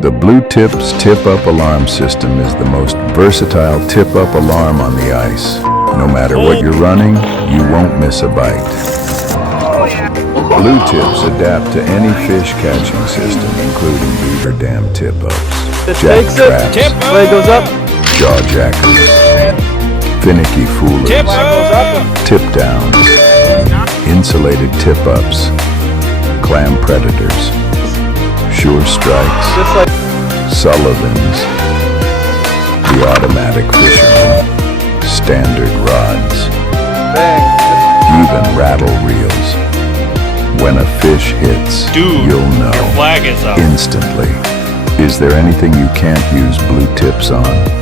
The BlueTipz Tip-Up Alarm System is the most versatile tip-up alarm on the ice. No matter what you're running, you won't miss a bite. BlueTipz adapt to any fish catching system, including beaver dam tip-ups, jack traps, Leg goes up. jaw jackers, finicky foolers, tip downs, insulated tip-ups, clam predators, sure strikes, Just like Sullivans, the automatic fisherman, standard rods, bang. even rattle reels. When a fish hits, Dude, you'll know your flag is up. instantly. Is there anything you can't use BlueTipz on?